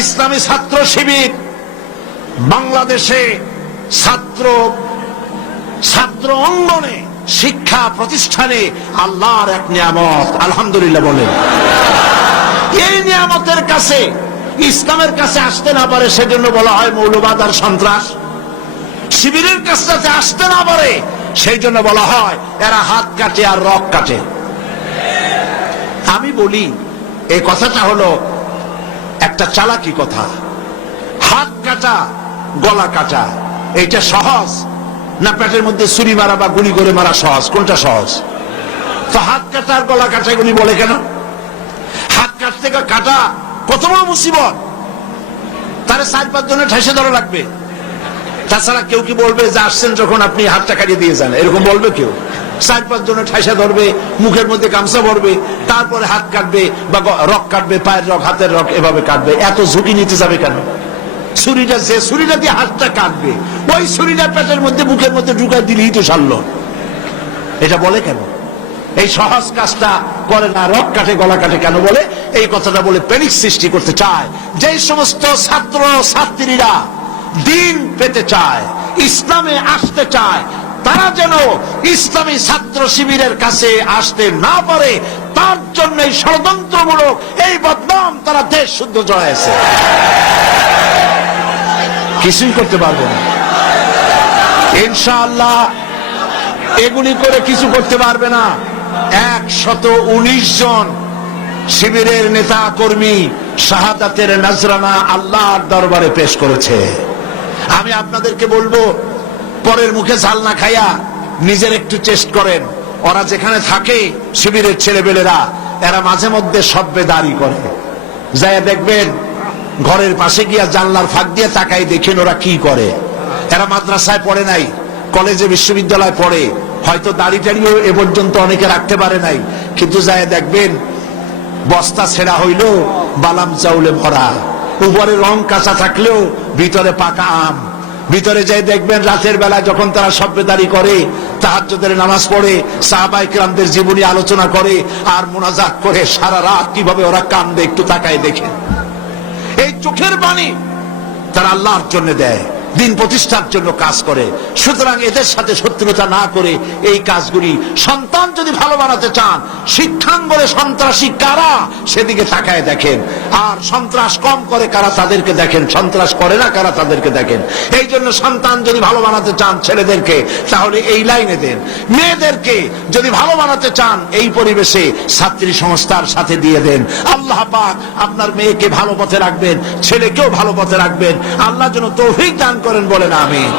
ইসলামী ছাত্র শিবির বাংলাদেশে ছাত্র অঙ্গনে শিক্ষা প্রতিষ্ঠানে আল্লাহর এক নিয়ামত, আলহামদুলিল্লাহ বলেন। এই নিয়ামতের কাছে, ইসলামের কাছে আসতে না পারে সেজন্য বলা হয় মৌলবাদ আর সন্ত্রাস। শিবিরের কাছে আসতে না পারে সেই জন্য বলা হয় এরা হাত কাটে আর রক কাটে। আমি বলি এই কথাটা হলো একটা চালাকি কথা। হাত কাটা গলা কাটা এইটা সহজ না পেটের মধ্যে ছুরি মারা বা গুলি করে মারা সহজ? কোনটা সহজ? তো হাত কাটা আর গলা কাটা গুলি বলে কেন? হাত কাটতে কাটা কত বড় মুসিবত, তারে 4-5 জনের ঠেসে ধরা লাগবে। তাছাড়া কেউ কি বলবে যে আসছেন যখন আপনি হাতটা কাটিয়ে দিয়ে যান, এরকম বলবে কেউ? 4-5 জনের ঠেসা ধরবে, মুখের মধ্যে গামছা ভরবে, তারপরে হাত কাটবে বা রক কাটবে, পায়ের রক, হাতের রক, এভাবে কাটবে। এত ঝুঁকি নিতে যাবে কেন? ছুরিটা দিয়ে হাতটা কাটবে, ওই ছুরিটা পেটের মধ্যে মুখের মধ্যে ঢুকাই দিলেই তো সারলো। এটা বলে কেন? এই সহজ কাজটা করে না, রক কাটে গলা কাটে কেন বলে? এই কথাটা বলে প্যানিক সৃষ্টি করতে চায়। যে সমস্ত ছাত্র ছাত্রীরা দিন পেতে চায়, ইসলামে আসতে চায়, তারা যেন ইসলামী ছাত্র শিবিরের কাছে আসতে না পারে, তার জন্য এই ষড়যন্ত্রমূলক এই বদনাম তারা দেশ শুদ্ধ জড়াইছে। কিছুই করতে পারবো না ইনশাআল্লাহ, এগুলি করে কিছু করতে পারবে না। 119 জন শিবিরের নেতা কর্মী শাহাদাতের নজরানা আল্লাহর দরবারে পেশ করেছে। আমি আপনাদেরকে বলবো, পরের মুখে ঝাল না খাইয়া নিজের একটু চেষ্টা করেন। ওরা যেখানে থাকে শিবিরের ছেলেবেলেরা, এরা মাঝে মধ্যে সব্বে দাঁড়ি করে, যাই দেখবেন ঘরের পাশে গিয়া জানলার ফাঁক দিয়ে তাকাই দেখেন ওরা কি করে। এরা মাদ্রাসায় পড়ে নাই, কলেজে বিশ্ববিদ্যালয় পড়ে, হয়তো দাড়ি টাড়িও এ পর্যন্ত অনেকে রাখতে পারে নাই, কিন্তু যায় দেখবেন বস্তা ছেঁড়া হইল বালাম চাউলে ভরা, উপরে রং কাঁচা থাকলেও ভিতরে পাকা আম। ভিতরে যাই দেখবেন রাতের বেলা যখন তারা সব্বেদারি করে, তাহাজ্জুদের নামাজ পড়ে, সাহাবায়ে কেরামদের জীবনী আলোচনা করে আর মুনাজাত করে, সারা রাত কিভাবে ওরা কান্দে একটু তাকায় দেখে। এই চোখের বাণী তারা আল্লাহর জন্য দেয়, দিন প্রতিষ্ঠার জন্য কাজ করে। সুতরাং এদের সাথে শত্রুতা না করে এই কাজগুলি, সন্তান যদি ভালো বানাতে চান, শিক্ষাঙ্গনে সন্ত্রাসী কারা সেদিকে তাকায় দেখেন, আর সন্ত্রাস কম করে কারা তাদেরকে দেখেন, সন্ত্রাস করে না কারা তাদেরকে দেখেন। এই জন্য সন্তান যদি ভালো বানাতে চান ছেলেদেরকে, তাহলে এই লাইনে দেন। মেয়েদেরকে যদি ভালো বানাতে চান এই পরিবেশে ছাত্রী সংস্থার সাথে দিয়ে দেন। আল্লাহ পাক আপনার মেয়েকে ভালো পথে রাখবেন, ছেলেকেও ভালো পথে রাখবেন। আল্লাহ যেন তৌফিক দান করেন, বলেন আমিন।